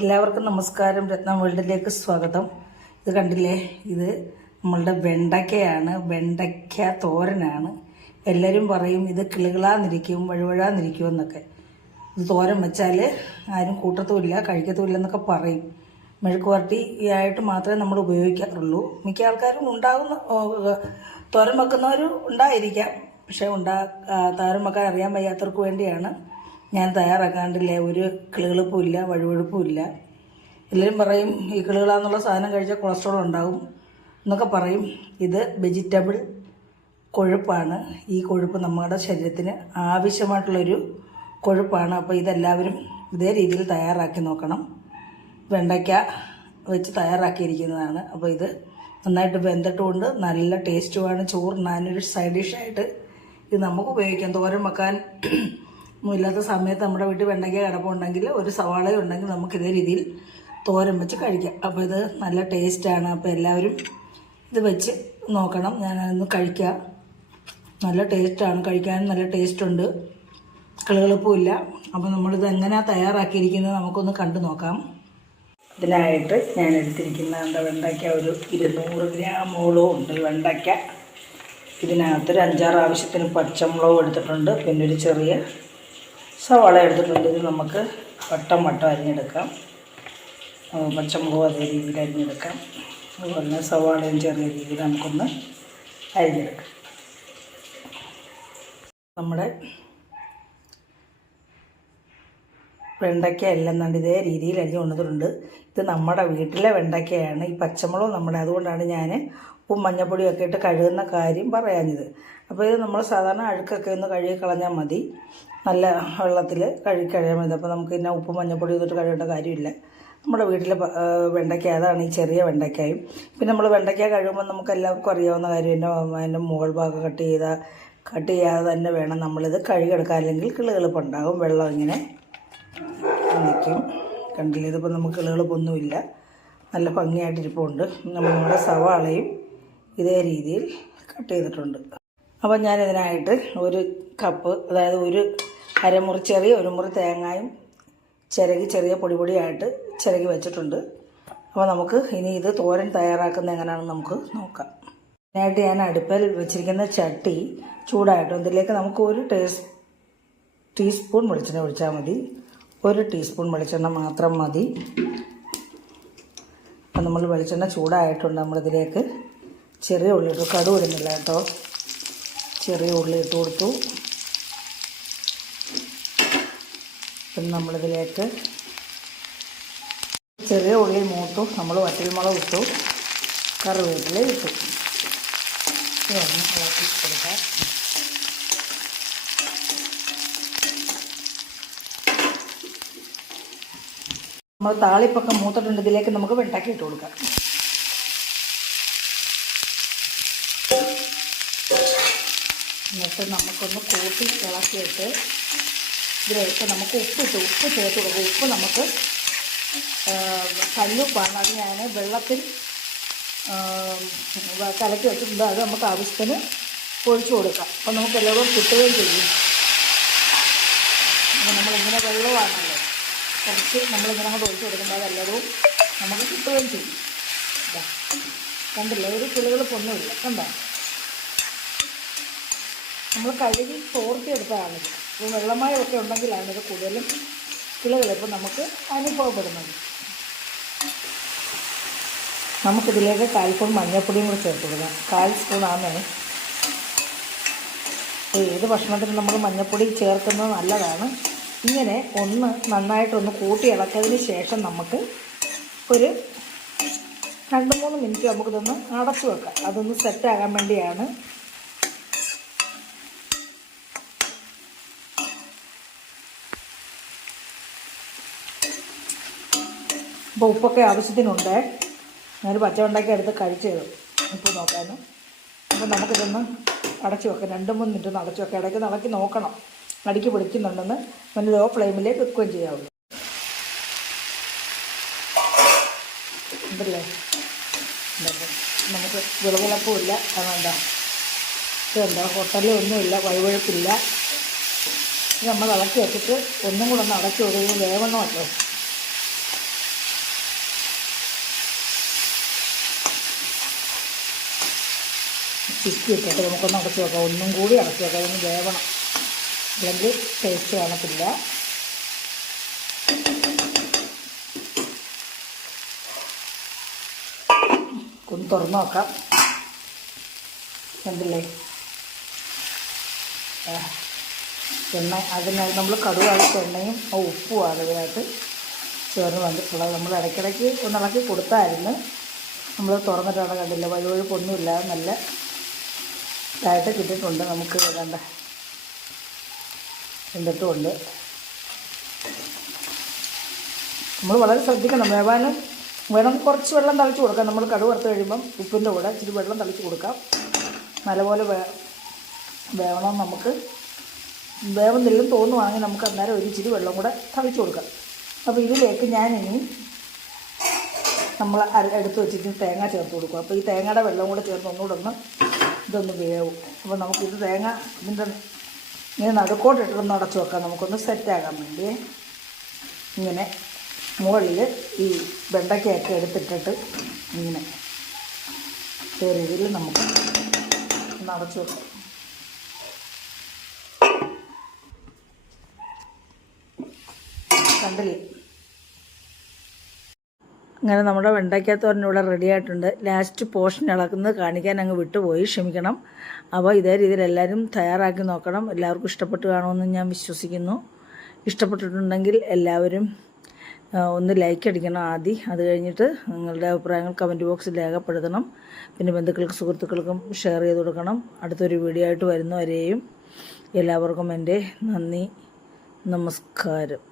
എല്ലാവർക്കും നമസ്കാരം. രത്ന വേൾഡിലേക്ക് സ്വാഗതം. ഇത് കണ്ടില്ലേ? ഇത് നമ്മളുടെ വെണ്ടയ്ക്കയാണ്. വെണ്ടയ്ക്ക തോരനാണ്. എല്ലാവരും പറയും ഇത് കിളികളാന്നിരിക്കും വഴുവഴാന്നിരിക്കും എന്നൊക്കെ ഇത് തോരൻ വെച്ചാൽ ആരും കൂട്ടത്തുമില്ല കഴിക്കത്തുമില്ല എന്നൊക്കെ പറയും. മെഴുക്ക് വരട്ടി ആയിട്ട് മാത്രമേ നമ്മൾ ഉപയോഗിക്കാറുള്ളൂ. മിക്ക ആൾക്കാരും ഉണ്ടാകുന്ന തോരൻ വെക്കുന്നവരും ഉണ്ടായിരിക്കാം. പക്ഷേ ഉണ്ടാ തോരൻ വെക്കാൻ അറിയാൻ വയ്യാത്തവർക്ക് വേണ്ടിയാണ് ഞാൻ തയ്യാറാക്കാണ്ടില്ല? ഒരു കിളുകിളുപ്പുമില്ല വഴുവഴുപ്പുമില്ല. എല്ലാവരും പറയും ഈ കിളുകളാന്നുള്ള സാധനം കഴിച്ചാൽ കൊളസ്ട്രോൾ ഉണ്ടാകും എന്നൊക്കെ പറയും. ഇത് വെജിറ്റബിൾ കൊഴുപ്പാണ്. ഈ കൊഴുപ്പ് നമ്മുടെ ശരീരത്തിന് ആവശ്യമായിട്ടുള്ളൊരു കൊഴുപ്പാണ്. അപ്പോൾ ഇതെല്ലാവരും ഇതേ രീതിയിൽ തയ്യാറാക്കി നോക്കണം. വെണ്ടയ്ക്ക വെച്ച് തയ്യാറാക്കിയിരിക്കുന്നതാണ്. അപ്പോൾ ഇത് നന്നായിട്ട് വെന്തിട്ടുകൊണ്ട് നല്ല ടേസ്റ്റുമാണ്. ചോറിനാനൊരു സൈഡ് ഡിഷായിട്ട് ഇത് നമുക്ക് ഉപയോഗിക്കാം. തോരൻ വെക്കാൻ ഇല്ലാത്ത സമയത്ത് നമ്മുടെ വീട്ടിൽ വെണ്ടയ്ക്ക കിടപ്പുണ്ടെങ്കിൽ ഒരു സവാള ഉണ്ടെങ്കിൽ നമുക്ക് ഇതേ രീതിയിൽ തോരൻ വെച്ച് കഴിക്കാം. അപ്പോൾ ഇത് നല്ല ടേസ്റ്റാണ് അപ്പോൾ എല്ലാവരും ഇത് വെച്ച് നോക്കണം. ഞാനൊന്ന് കഴിക്കാം. നല്ല ടേസ്റ്റാണ് കഴിക്കാനും നല്ല ടേസ്റ്റുണ്ട് കിളുകിളുപ്പുമില്ല അപ്പോൾ നമ്മളിത് എങ്ങനെയാണ് തയ്യാറാക്കിയിരിക്കുന്നത് നമുക്കൊന്ന് കണ്ടു നോക്കാം. ഇതിനായിട്ട് ഞാൻ എടുത്തിരിക്കുന്ന എന്താ വെണ്ടയ്ക്ക ഒരു ഇരുന്നൂറ് ഗ്രാമോളവും ഉണ്ട് വെണ്ടയ്ക്ക. ഇതിനകത്ത് ഒരു അഞ്ചാറ് ആവശ്യത്തിന് പച്ചമുളകും എടുത്തിട്ടുണ്ട്. പിന്നെ ഒരു ചെറിയ സവാള എടുത്തിട്ടുണ്ട്. ഇത് നമുക്ക് വട്ടം വട്ടം അരിഞ്ഞെടുക്കാം. പച്ചമുളകും അതേ രീതിയിൽ അരിഞ്ഞെടുക്കാം. അതുപോലെ തന്നെ സവാളയും ചെറിയ രീതിയിൽ നമുക്കൊന്ന് അരിഞ്ഞെടുക്കാം. നമ്മുടെ വെണ്ടയ്ക്ക എല്ലാം കണ്ട് ഇതേ രീതിയിൽ അരിഞ്ഞ് കൊണ്ടുവന്നിട്ടുണ്ട്. ഇത് നമ്മുടെ വീട്ടിലെ വെണ്ടയ്ക്കയാണ്. ഈ പച്ചമുളക് നമ്മുടെ അതുകൊണ്ടാണ് ഞാൻ ഉപ്പും മഞ്ഞപ്പൊടിയും ഇട്ട് കഴുകുന്ന കാര്യം പറയാഞ്ഞത്. അപ്പോൾ ഇത് നമ്മൾ സാധാരണ അഴുക്കൊക്കെ ഒന്ന് കഴുകി കളഞ്ഞാൽ മതി. നല്ല വെള്ളത്തിൽ കഴുകി കഴിയാൻ മതി. അപ്പോൾ നമുക്ക് പിന്നെ ഉപ്പ് മഞ്ഞപ്പൊടി ഇതിട്ട് കഴുകേണ്ട കാര്യമില്ല. നമ്മുടെ വീട്ടിലെ വെണ്ടയ്ക്ക അതാണ് ഈ ചെറിയ വെണ്ടയ്ക്കായും. പിന്നെ നമ്മൾ വെണ്ടയ്ക്ക കഴുകുമ്പോൾ നമുക്ക് എല്ലാവർക്കും അറിയാവുന്ന കാര്യം എന്റെ അതിന്റെ മുകൾ ഭാഗം കട്ട് ചെയ്താൽ കട്ട് ചെയ്യാതെ തന്നെ വേണം നമ്മളിത് കഴുകിയെടുക്കാൻ. അല്ലെങ്കിൽ കിളുകിളുപ്പുണ്ടാകും വെള്ളം ഇങ്ങനെ നിൽക്കും കണ്ടില്ല? ഇതിപ്പോൾ നമുക്ക് കിളുകളിപ്പൊന്നുമില്ല നല്ല ഭംഗിയായിട്ടിരിപ്പുണ്ട്. നമ്മൾ നമ്മുടെ സവാളയും ഇതേ രീതിയിൽ കട്ട് ചെയ്തിട്ടുണ്ട്. അപ്പം ഞാനിതിനായിട്ട് ഒരു കപ്പ് അതായത് ഒരു അരമുറി ചെറിയ ഒരു മുറി തേങ്ങായും ചിരകി ചെറിയ പൊടി പൊടിയായിട്ട് ചിരകി വെച്ചിട്ടുണ്ട്. അപ്പോൾ നമുക്ക് ഇനി ഇത് തോരൻ തയ്യാറാക്കുന്നത് എങ്ങനെയാണെന്ന് നമുക്ക് നോക്കാം. അതിനായിട്ട് ഞാൻ അടുപ്പിൽ വെച്ചിരിക്കുന്ന ചട്ടി ചൂടായിട്ടും ഇതിലേക്ക് നമുക്ക് ഒരു ടേസ്റ്റ് ടീസ്പൂൺ വെളിച്ചെണ്ണ ഒഴിച്ചാൽ മതി. ഒരു ടീസ്പൂൺ വെളിച്ചെണ്ണ മാത്രം മതി. അപ്പം നമ്മൾ വെളിച്ചെണ്ണ ചൂടായിട്ടുണ്ട്. നമ്മളിതിലേക്ക് ചെറിയ ഉള്ളി കടുവിടുന്നില്ല കടു കേട്ടോ. ചെറിയ ഉള്ളി ഇട്ട് കൊടുത്തു. പിന്നെ നമ്മളിതിലേക്ക് ചെറിയ ഉള്ളി മൂത്തു നമ്മൾ വറ്റൽമുളക് ഇട്ടു. കറിവേപ്പില ഇട്ടു. കൊടുക്കാം. നമ്മൾ താളിപ്പൊക്കെ മൂത്തിട്ടുണ്ട്. ഇതിലേക്ക് നമുക്ക് വെണ്ടാക്കി ഇട്ട് കൊടുക്കാം. എന്നിട്ട് നമുക്കൊന്ന് കൂട്ടി ഇളക്കിയിട്ട് ഇതിലേക്ക് നമുക്ക് ഉപ്പിട്ട് ഉപ്പ് ചേർത്ത് കൊടുക്കും ഉപ്പ് നമുക്ക് കല്ലുപ്പാണ്. അത് ഞാൻ വെള്ളത്തിൽ കലക്കി വെച്ചിട്ടുണ്ട്. അത് നമുക്ക് ആവശ്യത്തിന് ഒഴിച്ചു കൊടുക്കാം. അപ്പം നമുക്ക് എല്ലാവരും കിട്ടുകയും ചെയ്യും. അപ്പം നമ്മളിങ്ങനെ വെള്ളമാണല്ലോ. കുറച്ച് നമ്മളിങ്ങനെ അങ്ങോട്ട് ഒഴിച്ചു കൊടുക്കുമ്പോൾ അതെല്ലാവരും നമുക്ക് കിട്ടുകയും ചെയ്യും. കണ്ടില്ല? ഒരു കിളികൾ പൊന്നുമില്ല. കണ്ടോ? നമ്മൾ കഴുകി തോർത്തിയെടുത്തതാണ് ഇപ്പോൾ വെള്ളമയമൊക്കെ ഉണ്ടെങ്കിലാണ് ഇത് കൂടുതലും കിളികളിപ്പോൾ നമുക്ക് അനുഭവപ്പെടുന്നത് നമുക്കിതിലേക്ക് കാൽ സ്പൂൺ മഞ്ഞൾപ്പൊടിയും കൂടി ചേർത്ത് കൊടുക്കാം. കാൽ സ്പൂണാണ് ഏത് ഭക്ഷണത്തിനും നമ്മൾ മഞ്ഞൾപ്പൊടി ചേർക്കുന്നത് നല്ലതാണ്. ഇങ്ങനെ ഒന്ന് നന്നായിട്ടൊന്ന് കൂട്ടി ഇളക്കതിന് ശേഷം നമുക്ക് ഒരു രണ്ട് മൂന്ന് മിനിറ്റ് നമുക്കിതൊന്ന് അടച്ചു വെക്കാം. അതൊന്ന് സെറ്റാകാൻ വേണ്ടിയാണ് അപ്പോൾ ഉപ്പൊക്കെ ആവശ്യത്തിനുണ്ട്. ഞാനൊരു പച്ചവെണ്ടയ്ക്ക് എടുത്ത് കഴിച്ചത് ഉപ്പ് നോക്കാമെന്ന് അപ്പോൾ നമുക്കിതൊന്ന് അടച്ചു വെക്കാം. രണ്ട് മൂന്ന് മിനിറ്റ് ഒന്ന് അടച്ചു വെക്കാം. ഇടയ്ക്ക് നടക്കി നോക്കണം. അടിക്ക് പിടിക്കുന്നുണ്ടെന്ന് നമ്മൾ ലോ ഫ്ലെയിമിലേക്ക് വെക്കുകയും ചെയ്യാവുള്ളൂ ഉണ്ടല്ലേ? നമുക്ക് വിളവിളപ്പുമില്ല അതുകൊണ്ടാ. ഇതുണ്ടോ? ഹോട്ടലിൽ ഒന്നുമില്ല. വഴുവഴുപ്പില്ല. നമ്മൾ ഇളക്കി വെച്ചിട്ട് ഒന്നും കൂടെ ഒന്ന് അടച്ചു കൊടുക്കുന്നത് വേവണമല്ലോ. ചിക്കി ഇട്ടിട്ട് നമുക്കൊന്ന് അടച്ച് വെക്കാം. ഒന്നും കൂടി അടച്ച് വെക്കാം. അതൊന്ന് വേവണം. അല്ലെങ്കിൽ ടേസ്റ്റ് കാണത്തില്ല. ഒന്ന് തുറന്ന് നോക്കാം. കണ്ടില്ലേ? എണ്ണ അതിനായി നമ്മൾ കടുവായിട്ട് എണ്ണയും ആ ഉപ്പുമാണ് ഇതിനകത്ത് ചേർന്ന് വന്നിട്ടുള്ളത്. നമ്മൾ ഇടയ്ക്കിടയ്ക്ക് ഒന്ന് ഇളക്കി കൊടുത്തായിരുന്നു. നമ്മൾ തുറന്നിട്ടാണ് കണ്ടില്ല? വഴുവഴുപ്പൊന്നുമില്ല നല്ല ഇതായിട്ട് കിട്ടിയിട്ടുണ്ട്. നമുക്ക് വേണ്ട എന്നിട്ടുമുണ്ട് നമ്മൾ വളരെ ശ്രദ്ധിക്കണം. വേവാനും വേണം കുറച്ച് വെള്ളം തളിച്ച് കൊടുക്കാം. നമ്മൾ കടുവ് വറുത്ത് കഴിയുമ്പം ഉപ്പിന്റെ കൂടെ ഇച്ചിരി വെള്ളം തളിച്ച് കൊടുക്കാം. നല്ലപോലെ വേ വേവണം നമുക്ക്. വേവുന്നില്ലെന്ന് തോന്നുവാണെങ്കിൽ നമുക്ക് അന്നേരം ഒരു ഇച്ചിരി വെള്ളം കൂടെ തളിച്ച് കൊടുക്കാം. അപ്പോൾ ഇതിലേക്ക് ഞാനിനി നമ്മൾ എടുത്ത് വെച്ചിട്ട് തേങ്ങ ചേർത്ത് കൊടുക്കും. അപ്പോൾ ഈ തേങ്ങയുടെ വെള്ളം കൂടെ ചേർത്ത് ഒന്നുകൂടെ ഒന്ന് ഇതൊന്ന് വേവും. അപ്പോൾ നമുക്കിത് തേങ്ങ ഇതിന്റെ ഇങ്ങനെ നടുക്കോട്ടിട്ടൊന്ന് അടച്ച് വെക്കാം. നമുക്കൊന്ന് സെറ്റാകാൻ വേണ്ടി. ഇങ്ങനെ മുകളിൽ ഈ വെണ്ടയ്ക്കയൊക്കെ എടുത്തിട്ടിട്ട് ഇങ്ങനെ ചെറിയ രീതിയിൽ നമുക്ക് ഒന്ന് അടച്ച് വെക്കാം. കണ്ടില്ലേ? അങ്ങനെ നമ്മുടെ വെണ്ടയ്ക്കത്തോരൻ ഇവിടെ റെഡി ആയിട്ടുണ്ട്. ലാസ്റ്റ് പോർഷൻ ഇളക്കുന്നത് കാണിക്കാൻ അങ്ങ് വിട്ടുപോയി. ക്ഷമിക്കണം. അപ്പോൾ ഇതേ രീതിയിൽ എല്ലാവരും തയ്യാറാക്കി നോക്കണം. എല്ലാവർക്കും ഇഷ്ടപ്പെട്ട് കാണുമെന്ന് ഞാൻ വിശ്വസിക്കുന്നു. ഇഷ്ടപ്പെട്ടിട്ടുണ്ടെങ്കിൽ എല്ലാവരും ഒന്ന് ലൈക്ക് അടിക്കണം ആദ്യം. അത് കഴിഞ്ഞിട്ട് നിങ്ങളുടെ അഭിപ്രായങ്ങൾ കമന്റ് ബോക്സിൽ രേഖപ്പെടുത്തണം. പിന്നെ ബന്ധുക്കൾക്ക് സുഹൃത്തുക്കൾക്കും ഷെയർ ചെയ്ത് കൊടുക്കണം. അടുത്തൊരു വീഡിയോ ആയിട്ട് വരുന്നവരെയും എല്ലാവർക്കും എന്റെ നന്ദി. നമസ്കാരം.